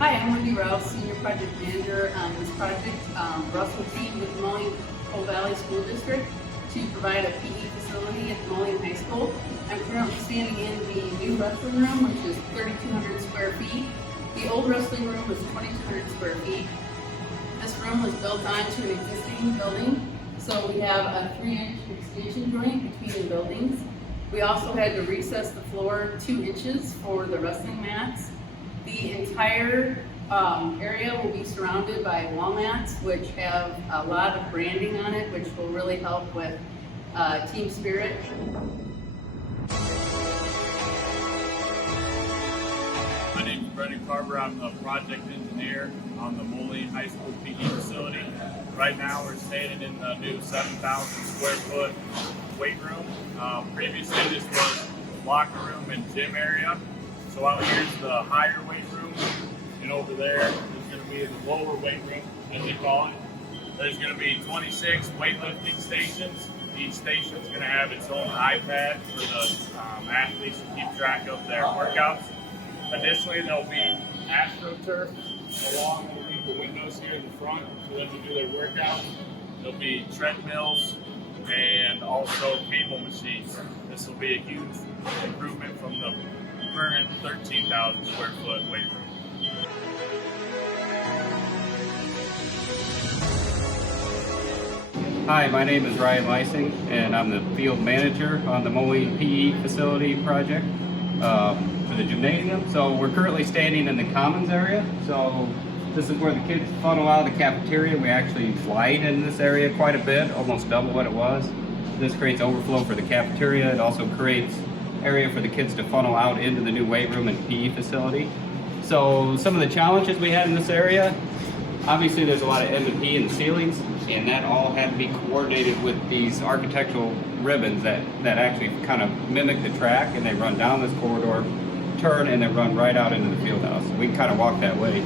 Hi, I'm Wendy Rouse, Senior Project Manager on this project. Russ will team with Moline Valley School District to provide a PE facility at Moline High School. I'm currently standing in the new wrestling room, which is 3,200 square feet. The old wrestling room was 2,200 square feet. This room was built onto an existing building, so we have a 3-inch extension joint between the buildings. We also had to recess the floor 2 inches for the wrestling mats. The entire area will be surrounded by wall mats, which have a lot of branding on it, which will really help with team spirit. My name is Brendan Carver. I'm the project engineer on the Moline High School PE facility. Right now we're standing in the new 7,000 square foot weight room. Previously this was locker room and gym area. So out here's the higher weight room, and over there is going to be the lower weight room, as they call it. There's going to be 26 weightlifting stations. Each station is going to have its own iPad for the athletes to keep track of their workouts. Additionally, there'll be AstroTurf along with the windows here in the front for them to do their workouts. There'll be treadmills and also cable machines. This will be a huge improvement from the current 13,000 square foot weight room. Hi, my name is Ryan Lysing, and I'm the field manager on the Moline PE facility project for the gymnasium. So we're currently standing in the commons area. So this is where the kids funnel out of the cafeteria. We actually slide in this area quite a bit, almost double what it was. This creates overflow for the cafeteria. It also creates area for the kids to funnel out into the new weight room and PE facility. So some of the challenges we had in this area, obviously there's a lot of M&P in the ceilings, and that all had to be coordinated with these architectural ribbons that actually kind of mimic the track, and they run down this corridor, turn, and then run right out into the field house. We can kind of walk that way.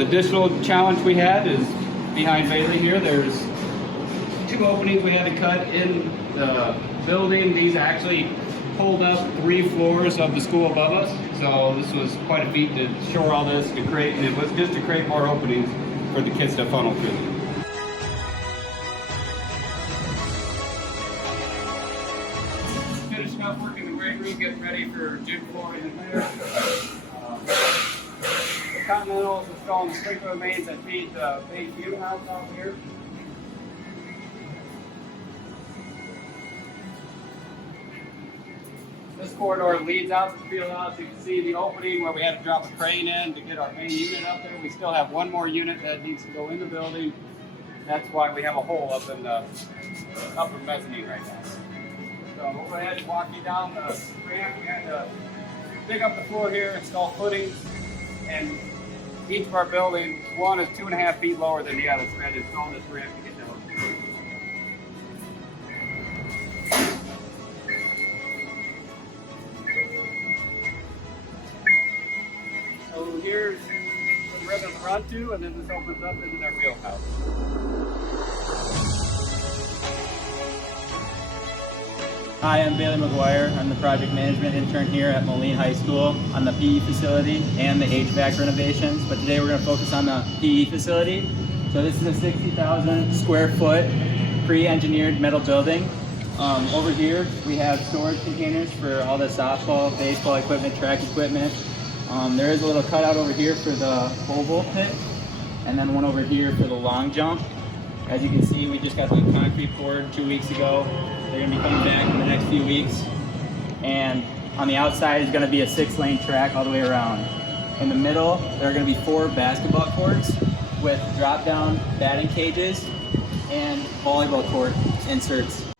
Additional challenge we had is behind Bailey here, there's 2 openings we had to cut in the building. These actually pulled up 3 floors of the school above us. So this was quite a feat to shore all this to create, and it was just to create more openings for the kids to funnel through. Finishing up working the weight room, getting ready for gym floor in there. The Continentals installing the sprinkler mains that feed the big unit house out here. This corridor leads out to the field house. You can see the opening where we had to drop a crane in to get our main unit up there. We still have one more unit that needs to go in the building. That's why we have a hole up in the upper mezzanine right now. So we'll go ahead and walk you down the ramp. We had to dig up the floor here, install footings, and each of our buildings, one is 2.5 feet lower than the other. So we had to install this ramp to get down. So here's the ribbon to run to, and then this opens up into their wheelhouse. Hi, I'm Bailey McGuire. I'm the project management intern here at Moline High School on the PE facility and the HVAC renovations. But today we're going to focus on the PE facility. So this is a 60,000 square foot pre-engineered metal building. Over here we have storage containers for all the softball, baseball equipment, track equipment. There is a little cutout over here for the oval pit, and then one over here for the long jump. As you can see, we just got the concrete poured 2 weeks ago. They're going to be coming back in the next few weeks. And on the outside is going to be a 6-lane track all the way around. In the middle, there are going to be 4 basketball courts with drop-down batting cages and volleyball court inserts